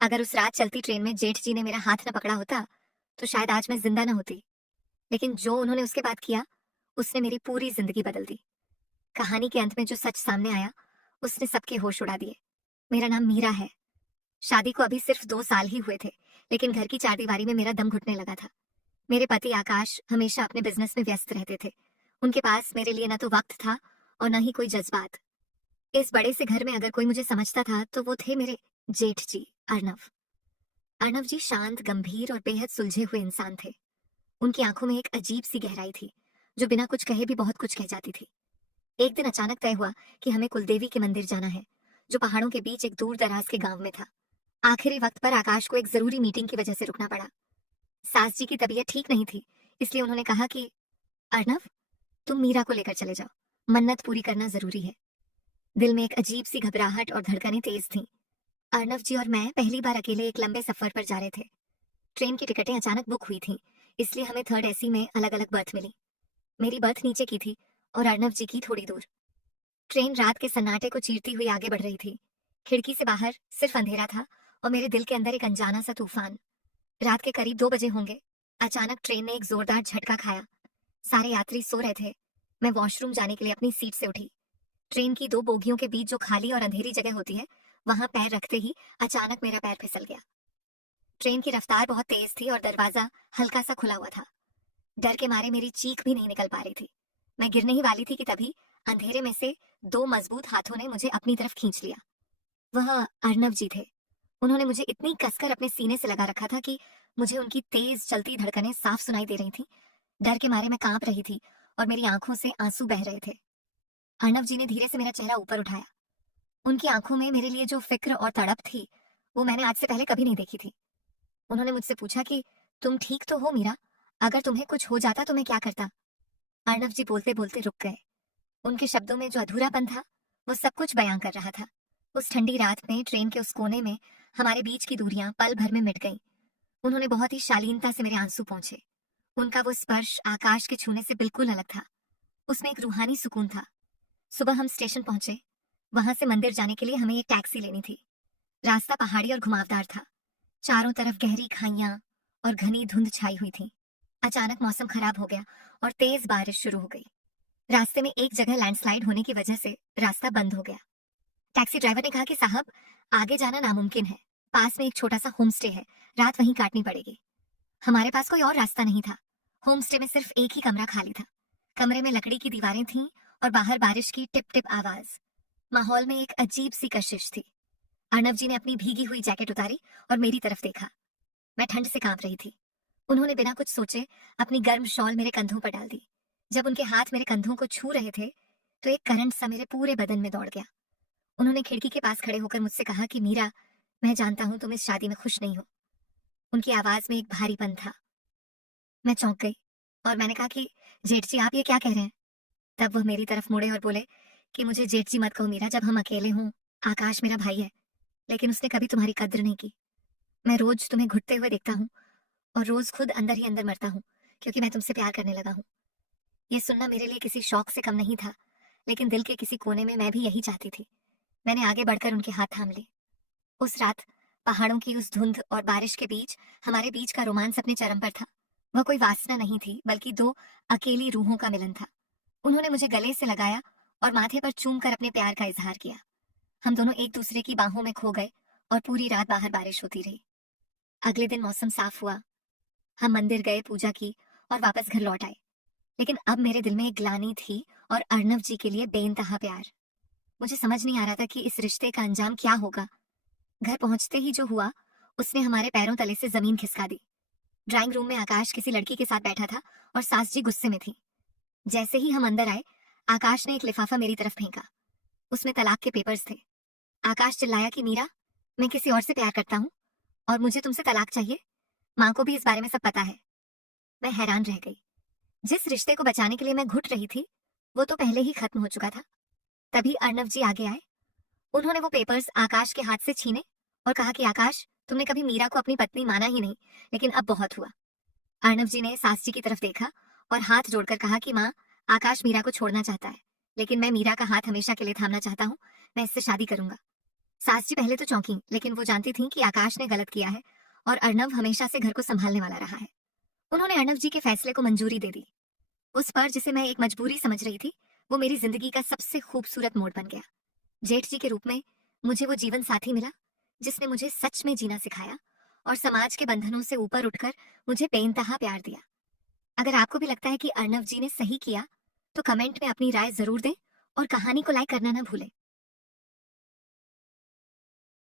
अगर उस रात चलती ट्रेन में जेठ जी ने मेरा हाथ न पकड़ा होता तो शायद आज मैं जिंदा न होती। लेकिन जो उन्होंने उसके बाद किया, उसने मेरी पूरी जिंदगी बदल दी। कहानी के अंत में जो सच सामने आया, उसने सबके होश उड़ा दिए। मेरा नाम मीरा है। शादी को अभी सिर्फ 2 साल ही हुए थे, लेकिन घर की चारदीवारी में मेरा दम घुटने लगा था। मेरे पति आकाश हमेशा अपने बिजनेस में व्यस्त रहते थे। उनके पास मेरे लिए न तो वक्त था और न ही कोई जज्बात। इस बड़े से घर में अगर कोई मुझे समझता था तो वो थे मेरे जेठ जी, अर्नव। अर्नव जी शांत, गंभीर और बेहद सुलझे हुए इंसान थे। उनकी आंखों में एक अजीब सी गहराई थी, जो बिना कुछ कहे भी बहुत कुछ कह जाती थी। एक दिन अचानक तय हुआ कि हमें कुलदेवी के मंदिर जाना है, जो पहाड़ों के बीच एक दूर दराज के गांव में था। आखिरी वक्त पर आकाश को एक जरूरी मीटिंग की वजह से रुकना पड़ा। सास जी की तबीयत ठीक नहीं थी, इसलिए उन्होंने कहा कि अर्नव, तुम मीरा को लेकर चले जाओ। मन्नत पूरी करना जरूरी है। दिल में एक अजीब सी घबराहट और धड़कनें तेज थीं। अर्नव जी और मैं पहली बार अकेले एक लंबे सफर पर जा रहे थे। ट्रेन की टिकटें अचानक बुक हुई थीं, इसलिए हमें थर्ड एसी में अलग अलग बर्थ मिली। मेरी बर्थ नीचे की थी और अर्नव जी की थोड़ी दूर। ट्रेन रात के सन्नाटे को चीरती हुई आगे बढ़ रही थी। खिड़की से बाहर सिर्फ अंधेरा था और मेरे दिल के अंदर एक अनजाना सा तूफान। रात के करीब 2 बजे होंगे। अचानक ट्रेन ने एक जोरदार झटका खाया। सारे यात्री सो रहे थे। मैं वॉशरूम जाने के लिए अपनी सीट से उठी। ट्रेन की 2 बोगियों के बीच जो खाली और अंधेरी जगह होती है, वहां पैर रखते ही अचानक मेरा पैर फिसल गया। ट्रेन की रफ्तार बहुत तेज थी और दरवाजा हल्का सा खुला हुआ था। डर के मारे मेरी चीख भी नहीं निकल पा रही थी। मैं गिरने ही वाली थी कि तभी अंधेरे में से 2 मजबूत हाथों ने मुझे अपनी तरफ खींच लिया। वह अर्नव जी थे। उन्होंने मुझे इतनी कसकर अपने सीने से लगा रखा था कि मुझे उनकी तेज चलती धड़कनें साफ सुनाई दे रही थीं। डर के मारे मैं कांप रही थी और मेरी आंखों से आंसू बह रहे थे। अर्नव जी ने धीरे से मेरा चेहरा ऊपर उठाया। उनकी आंखों में मेरे लिए जो फिक्र और तड़प थी, वो मैंने आज से पहले कभी नहीं देखी थी। उन्होंने मुझसे पूछा कि तुम ठीक तो हो मीरा? अगर तुम्हें कुछ हो जाता तो मैं क्या करता? अर्नव जी बोलते बोलते रुक गए। उनके शब्दों में जो अधूरापन था, वो सब कुछ बयां कर रहा था। उस ठंडी रात में ट्रेन के उस कोने में हमारे बीच की दूरियां पल भर में मिट गईं। उन्होंने बहुत ही शालीनता से मेरे आंसू पोंछे। उनका वो स्पर्श आकाश के छूने से बिल्कुल अलग था। उसमें एक रूहानी सुकून था। सुबह हम स्टेशन पहुंचे। वहां से मंदिर जाने के लिए हमें एक टैक्सी लेनी थी। रास्ता पहाड़ी और घुमावदार था। चारों तरफ गहरी खाइयां और घनी धुंध छाई हुई थी। अचानक मौसम खराब हो गया और तेज बारिश शुरू हो गई। रास्ते में एक जगह लैंडस्लाइड होने की वजह से रास्ता बंद हो गया। टैक्सी ड्राइवर ने कहा कि साहब, आगे जाना नामुमकिन है। पास में एक छोटा सा होम स्टे है, रात वहीं काटनी पड़ेगी। हमारे पास कोई और रास्ता नहीं था। होम स्टे में सिर्फ एक ही कमरा खाली था। कमरे में लकड़ी की दीवारें थीं और बाहर बारिश की टिप टिप आवाज। माहौल में एक अजीब सी कशिश थी। अर्नव जी ने अपनी भीगी हुई जैकेट उतारी और मेरी तरफ देखा। मैं ठंड से कांप रही थी। उन्होंने बिना कुछ सोचे अपनी गर्म शॉल मेरे कंधों पर डाल दी। जब उनके हाथ मेरे कंधों को छू रहे थे, तो एक करंट सा मेरे पूरे बदन में दौड़ गया। उन्होंने खिड़की के पास खड़े होकर मुझसे कहा कि मीरा, मैं जानता हूं तुम इस शादी में खुश नहीं हो। उनकी आवाज में एक भारीपन था। मैं चौंक गई और मैंने कहा कि जेठ जी, आप ये क्या कह रहे हैं? तब वह मेरी तरफ मुड़े और बोले कि मुझे जेठ जी मत कहो मीरा, जब हम अकेले हों। आकाश मेरा भाई है, लेकिन उसने कभी तुम्हारी कद्र नहीं की। मैं रोज तुम्हें घुटते हुए देखता हूँ और रोज खुद अंदर ही अंदर मरता हूँ, क्योंकि मैं तुमसे प्यार करने लगा हूँ। ये सुनना मेरे लिए किसी शौक से कम नहीं था, लेकिन दिल के किसी कोने में मैं भी यही चाहती थी। मैंने आगे बढ़कर उनके हाथ थाम लिए। उस रात पहाड़ों की उस धुंध और बारिश के बीच हमारे बीच का रोमांस अपने चरम पर था। वह कोई वासना नहीं थी, बल्कि 2 अकेली रूहों का मिलन था। उन्होंने मुझे गले से लगाया और माथे पर चूम कर अपने प्यार का इजहार किया। हम दोनों एक दूसरे की बाहों में खो गए और पूरी रात बाहर बारिश होती रही। अगले दिन मौसम साफ हुआ। हम मंदिर गए, पूजा की और वापस घर लौट आए। लेकिन अब मेरे दिल में एक ग्लानि थी और अर्नव जी के लिए बेइंतहा प्यार। मुझे समझ नहीं आ रहा था कि इस रिश्ते का अंजाम क्या होगा। घर पहुंचते ही जो हुआ, उसने हमारे पैरों तले से जमीन खिसका दी। ड्राइंग रूम में आकाश किसी लड़की के साथ बैठा था और सास जी गुस्से में थी। जैसे ही हम अंदर आए, आकाश ने एक लिफाफा मेरी तरफ फेंका। उसमें तलाक के पेपर्स थे। आकाश चिल्लाया कि मीरा, मैं किसी और से प्यार करता हूँ और मुझे तुमसे तलाक चाहिए। माँ को भी इस बारे में सब पता है। मैं हैरान रह गई। जिस रिश्ते को बचाने के लिए मैं घुट रही थी, वो तो पहले ही खत्म हो चुका था। तभी अर्नव जी आगे आए। उन्होंने वो पेपर्स आकाश के हाथ से छीने और कहा कि आकाश, तुमने कभी मीरा को अपनी पत्नी माना ही नहीं, लेकिन अब बहुत हुआ। अर्नव जी ने सास जी की तरफ देखा और हाथ जोड़कर कहा कि माँ, आकाश मीरा को छोड़ना चाहता है, लेकिन मैं मीरा का हाथ हमेशा के लिए थामना चाहता हूँ। मैं इससे शादी करूंगा। सास जी पहले तो चौंकी, लेकिन वो जानती थीं कि आकाश ने गलत किया है और अर्नव हमेशा से घर को संभालने वाला रहा है। उन्होंने अर्नव जी के फैसले को मंजूरी दे दी। उस पर जिसे मैं एक मजबूरी समझ रही थी, वो मेरी जिंदगी का सबसे खूबसूरत मोड़ बन गया। जेठ जी के रूप में मुझे वो जीवन साथी मिला जिसने मुझे सच में जीना सिखाया और समाज के बंधनों से ऊपर उठकर मुझे बेइंतहा प्यार दिया। अगर आपको भी लगता है कि अर्नव जी ने सही किया, तो कमेंट में अपनी राय जरूर दें और कहानी को लाइक करना ना भूलें।